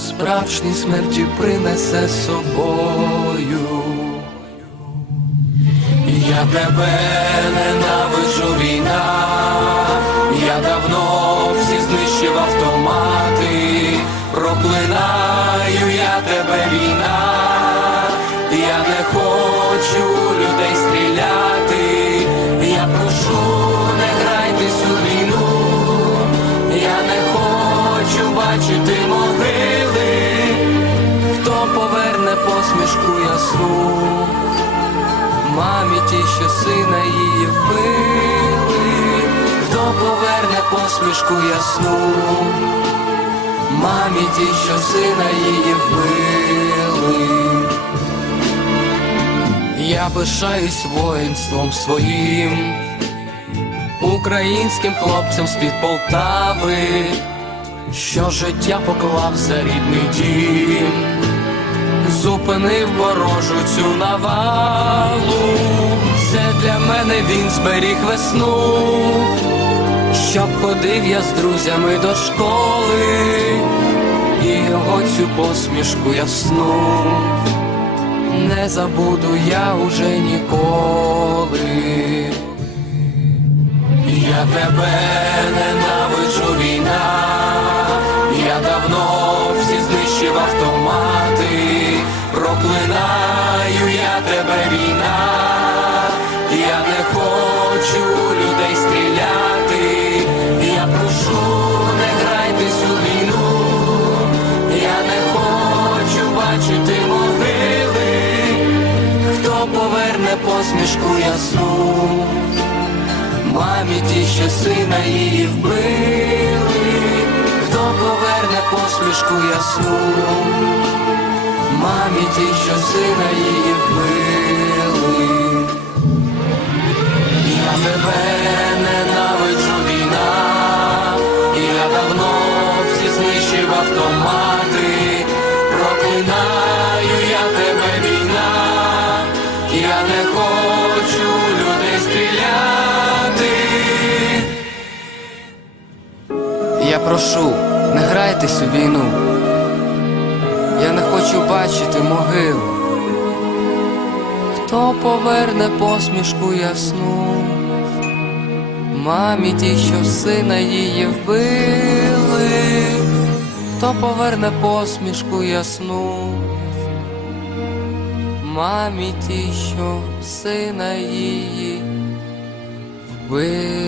справжні смерті принесе собою. Я тебе ненавиджу війна, я давно всі знищив автомати, проклинаю я тебе війна, я не хочу людей стріляти, я прошу, не грайтесь у війну, я не хочу бачити могили, поверне посмішку ясну, мамі ті, що сина її вбили, хто поверне посмішку ясну, мамі ті, що сина її вбили. Я пишаюсь воїнством своїм, українським хлопцям з-під Полтави, що життя поклав за рідний дім, зупинив ворожу цю навалу, це для мене він зберіг весну, щоб ходив я з друзями до школи, і його цю посмішку ясну. Не забуду я уже ніколи. Я тебе ненавиджу війна, я давно всі знищив автомати, проклинаю я тебе війна, я не хочу людей стріляти, я прошу, не грайтесь у війну, я не хочу бачити могили, хто поверне посмішку ясну, мамі ті, що сина її вбили, хто поверне посмішку ясну, мамі ті, що сина її вбили. Я тебе ненавиджу війна, я давно всі знищив автомати, проклинаю я тебе війна, я не хочу людей стріляти. Я прошу, не грайтесь у війну. Я не хочу бачити могил. Хто поверне посмішку ясну? Мамі ті, що сина її вбили, хто поверне посмішку ясну? Мамі ті, що сина її вбили.